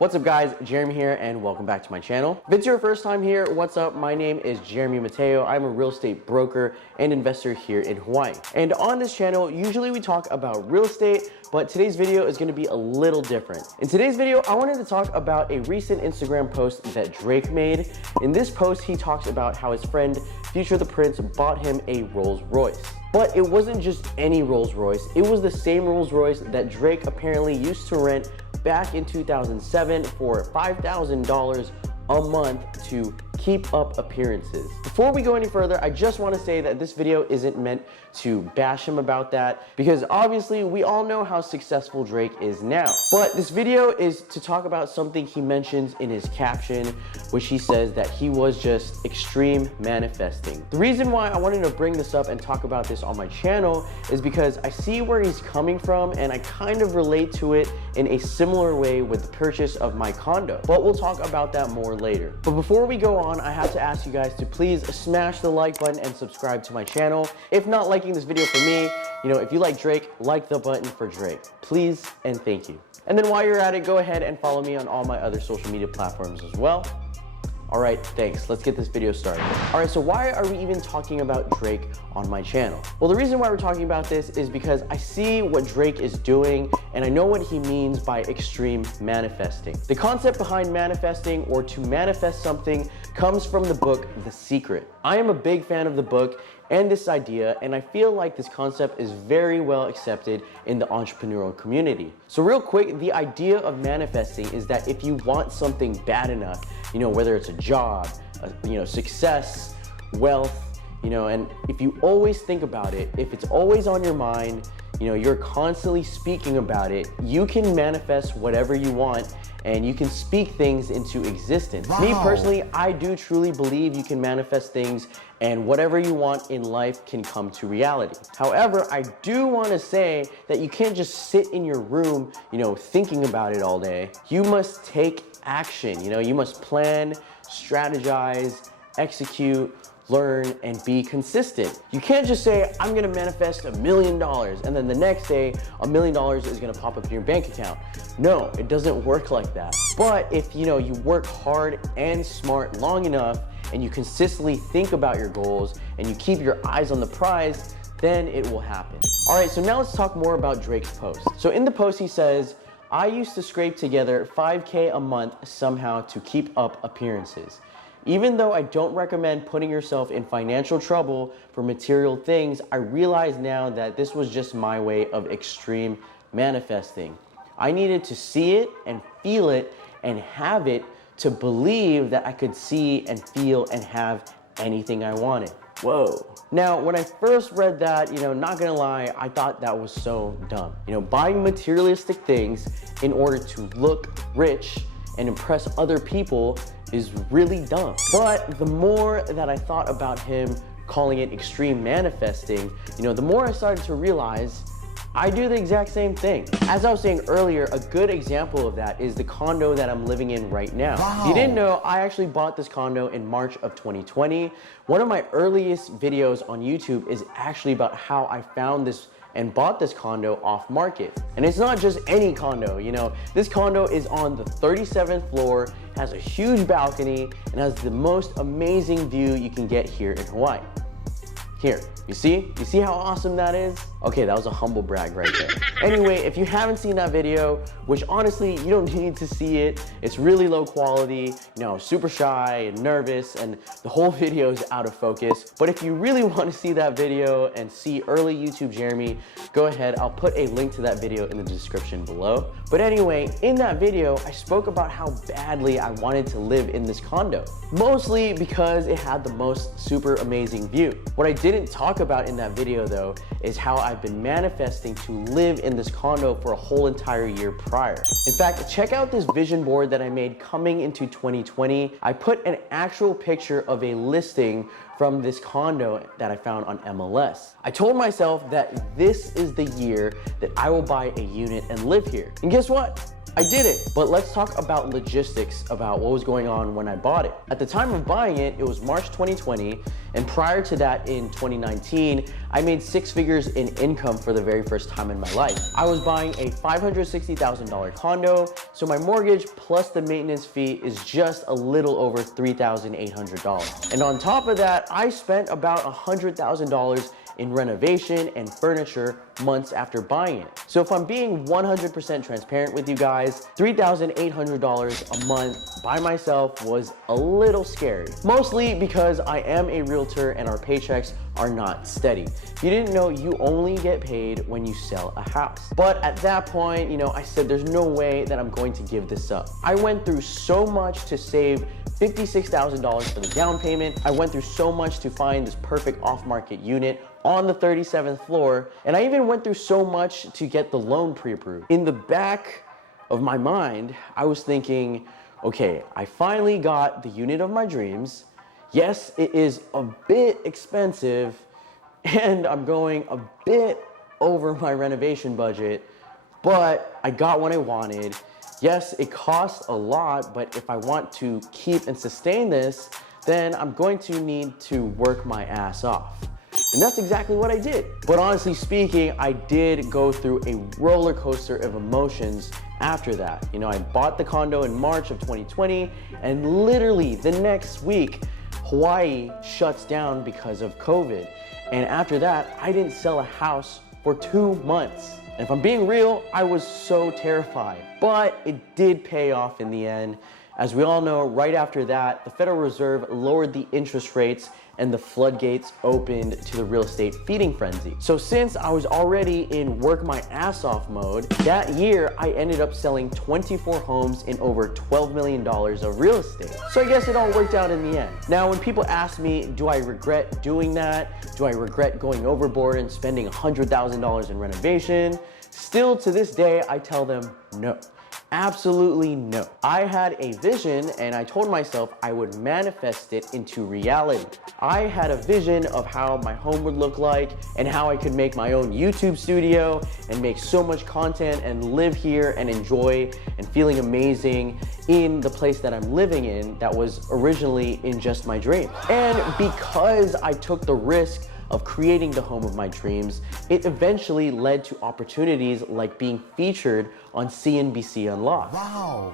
What's up guys, Jeremy here and welcome back to my channel. If it's your first time here, what's up? My name is Jeremy Mateo. I'm a real estate broker and investor here in Hawaii. And on this channel, usually we talk about real estate, but today's video is gonna be a little different. In today's video, I wanted to talk about a recent Instagram post that Drake made. In this post, he talks about how his friend FutureThePrince bought him a Rolls Royce. But it wasn't just any Rolls Royce, it was the same Rolls Royce that Drake apparently used to rent back in 2007 for $5,000 a month to keep up appearances. Before we go any further, I just want to say that this video isn't meant to bash him about that, because obviously we all know how successful Drake is now. But this video is to talk about something he mentions in his caption, which he says that he was just extreme manifesting. The reason why I wanted to bring this up and talk about this on my channel is because I see where he's coming from and I kind of relate to it in a similar way with the purchase of my condo. But we'll talk about that more later. But before we go on, I have to ask you guys to please smash the like button and subscribe to my channel. If not liking this video for me, if you like Drake, like the button for Drake. Please and thank you. And then while you're at it, go ahead and follow me on all my other social media platforms as well. All right, thanks. Let's get this video started. All right, so why are we even talking about Drake on my channel? Well, the reason why we're talking about this is because I see what Drake is doing and I know what he means by extreme manifesting. The concept behind manifesting, or to manifest something, comes from the book The Secret. I am a big fan of the book and this idea, and I feel like this concept is very well accepted in the entrepreneurial community. So real quick, the idea of manifesting is that if you want something bad enough, whether it's a job, success, wealth, and if you always think about it, if it's always on your mind, you're constantly speaking about it, you can manifest whatever you want and you can speak things into existence. Wow. Me personally, I do truly believe you can manifest things and whatever you want in life can come to reality. However, I do want to say that you can't just sit in your room, thinking about it all day. You must take action, you must plan, strategize, execute, learn, and be consistent. You can't just say, I'm gonna manifest $1 million, and then the next day, $1 million is gonna pop up in your bank account. No, it doesn't work like that. But if you work hard and smart long enough, and you consistently think about your goals, and you keep your eyes on the prize, then it will happen. All right, so now let's talk more about Drake's post. So in the post, he says, I used to scrape together $5K a month somehow to keep up appearances. Even though I don't recommend putting yourself in financial trouble for material things, I realize now that this was just my way of extreme manifesting. I needed to see it and feel it and have it to believe that I could see and feel and have anything I wanted. Whoa. Now, when I first read that, not gonna lie, I thought that was so dumb. Buying materialistic things in order to look rich and impress other people is really dumb. But the more that I thought about him calling it extreme manifesting, the more I started to realize I do the exact same thing. As I was saying earlier, a good example of that is the condo that I'm living in right now. Wow. If you didn't know, I actually bought this condo in March of 2020. One of my earliest videos on YouTube is actually about how I found this and bought this condo off market. And it's not just any condo, this condo is on the 37th floor, has a huge balcony, and has the most amazing view you can get here in Hawaii. Here, you see how awesome that is? Okay, that was a humble brag right there. Anyway, if you haven't seen that video, which honestly, you don't need to see it, it's really low quality, super shy and nervous, and the whole video is out of focus. But if you really want to see that video and see early YouTube Jeremy, go ahead, I'll put a link to that video in the description below. But anyway, in that video, I spoke about how badly I wanted to live in this condo, mostly because it had the most super amazing view. What I didn't talk about in that video though, is how I've been manifesting to live in this condo for a whole entire year prior. In fact, check out this vision board that I made coming into 2020. I put an actual picture of a listing from this condo that I found on MLS. I told myself that this is the year that I will buy a unit and live here. And guess what? I did it, but let's talk about logistics about what was going on when I bought it. At the time of buying it, it was March 2020, and prior to that in 2019, I made 6 figures in income for the very first time in my life. I was buying a $560,000 condo, so my mortgage plus the maintenance fee is just a little over $3,800. And on top of that, I spent about $100,000 in renovation and furniture months after buying it. So if I'm being 100% transparent with you guys, $3,800 a month by myself was a little scary. Mostly because I am a realtor and our paychecks are not steady. If you didn't know, you only get paid when you sell a house. But at that point, I said there's no way that I'm going to give this up. I went through so much to save $56,000 for the down payment. I went through so much to find this perfect off-market unit on the 37th floor, and I even went through so much to get the loan pre-approved. In the back of my mind, I was thinking, okay, I finally got the unit of my dreams. Yes, it is a bit expensive, and I'm going a bit over my renovation budget, but I got what I wanted. Yes, it costs a lot, but if I want to keep and sustain this, then I'm going to need to work my ass off. And that's exactly what I did. But honestly speaking, I did go through a roller coaster of emotions after that. I bought the condo in March of 2020, and literally the next week, Hawaii shuts down because of COVID. And after that, I didn't sell a house for 2 months. And if I'm being real, I was so terrified. But it did pay off in the end. As we all know, right after that, the Federal Reserve lowered the interest rates and the floodgates opened to the real estate feeding frenzy. So since I was already in work my ass off mode, that year I ended up selling 24 homes in over $12 million of real estate. So I guess it all worked out in the end. Now, when people ask me, do I regret doing that? Do I regret going overboard and spending $100,000 in renovation? Still to this day, I tell them no. Absolutely no. I had a vision and I told myself I would manifest it into reality. I had a vision of how my home would look like and how I could make my own YouTube studio and make so much content and live here and enjoy and feeling amazing in the place that I'm living in that was originally in just my dream. And because I took the risk of creating the home of my dreams, it eventually led to opportunities like being featured on CNBC Unlocked. Wow.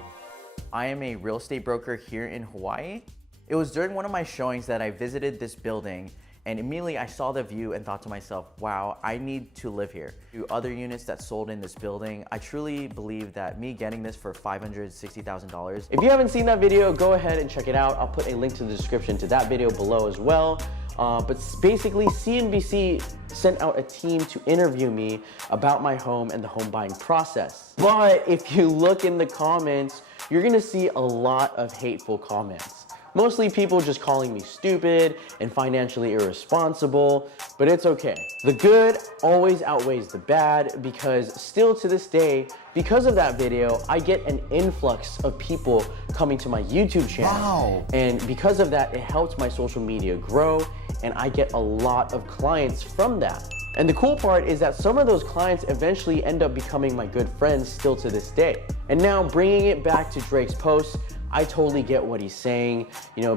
I am a real estate broker here in Hawaii. It was during one of my showings that I visited this building, and immediately I saw the view and thought to myself, wow, I need to live here. To other units that sold in this building, I truly believe that me getting this for $560,000. If you haven't seen that video, go ahead and check it out. I'll put a link to the description to that video below as well. But basically, CNBC sent out a team to interview me about my home and the home buying process. But if you look in the comments, you're gonna see a lot of hateful comments. Mostly people just calling me stupid and financially irresponsible, but it's okay. The good always outweighs the bad, because still to this day, because of that video, I get an influx of people coming to my YouTube channel. Wow. And because of that, it helps my social media grow, and I get a lot of clients from that. And the cool part is that some of those clients eventually end up becoming my good friends still to this day. And now bringing it back to Drake's post, I totally get what he's saying,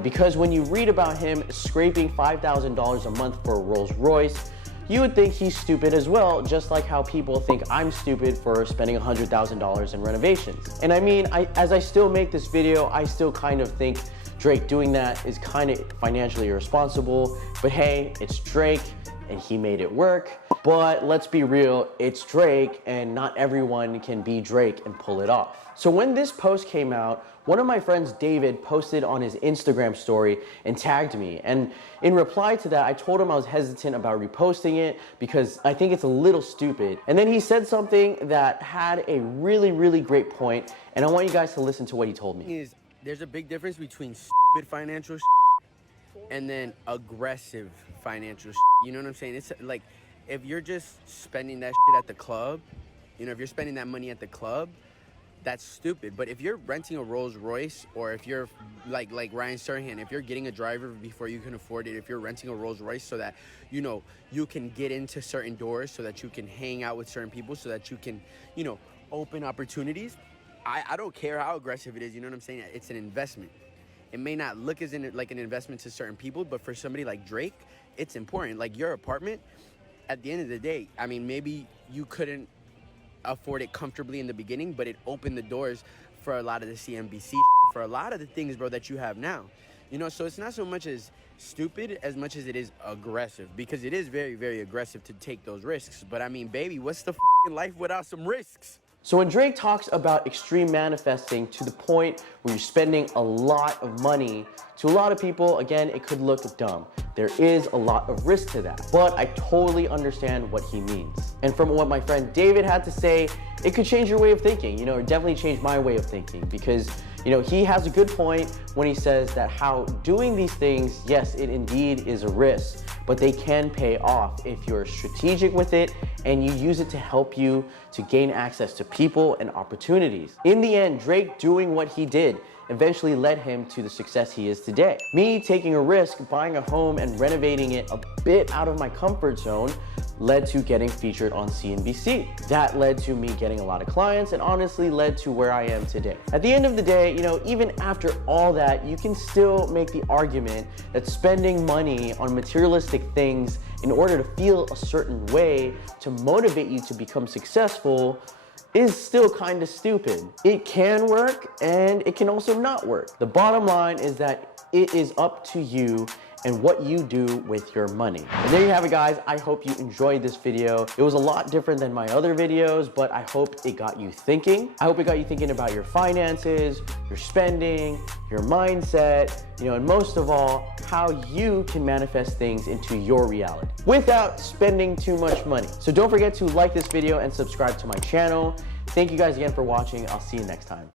because when you read about him scraping $5,000 a month for a Rolls Royce, you would think he's stupid as well, just like how people think I'm stupid for spending $100,000 in renovations. And I mean, as I still make this video, I still kind of think Drake doing that is kind of financially irresponsible, but hey, it's Drake and he made it work. But let's be real, it's Drake and not everyone can be Drake and pull it off. So when this post came out, one of my friends, David, posted on his Instagram story and tagged me. And in reply to that, I told him I was hesitant about reposting it because I think it's a little stupid. And then he said something that had a really, really great point, and I want you guys to listen to what he told me. There's a big difference between stupid financial and then aggressive financial. You know what I'm saying? It's like, if you're just spending that at the club, if you're spending that money at the club, that's stupid. But if you're renting a Rolls Royce, or if you're like Ryan Serhant, if you're getting a driver before you can afford it, if you're renting a Rolls Royce so that, you can get into certain doors, so that you can hang out with certain people, so that you can, open opportunities, I don't care how aggressive it is, you know what I'm saying? It's an investment. It may not look as like an investment to certain people, but for somebody like Drake, it's important. Like your apartment, at the end of the day, I mean, maybe you couldn't afford it comfortably in the beginning, but it opened the doors for a lot of the CNBC, for a lot of the things, bro, that you have now. You know, so it's not so much as stupid as much as it is aggressive, because it is very, very aggressive to take those risks. But I mean, baby, what's the life without some risks? So when Drake talks about extreme manifesting to the point where you're spending a lot of money, to a lot of people, again, it could look dumb. There is a lot of risk to that, but I totally understand what he means. And from what my friend David had to say, it could change your way of thinking, you know, or definitely change my way of thinking, because, you know, he has a good point when he says that how doing these things, yes, it indeed is a risk, but they can pay off if you're strategic with it and you use it to help you to gain access to people and opportunities. In the end, Drake doing what he did eventually led him to the success he is today. Me taking a risk, buying a home and renovating it a bit out of my comfort zone led to getting featured on CNBC. That led to me getting a lot of clients and honestly led to where I am today. At the end of the day, you know, even after all that, you can still make the argument that spending money on materialistic things in order to feel a certain way to motivate you to become successful is still kind of stupid. It can work and it can also not work. The bottom line is that it is up to you and what you do with your money. And there you have it, guys. I hope you enjoyed this video. It was a lot different than my other videos, but I hope it got you thinking. I hope it got you thinking about your finances, your spending, your mindset, you know, and most of all, how you can manifest things into your reality without spending too much money. So don't forget to like this video and subscribe to my channel. Thank you guys again for watching. I'll see you next time.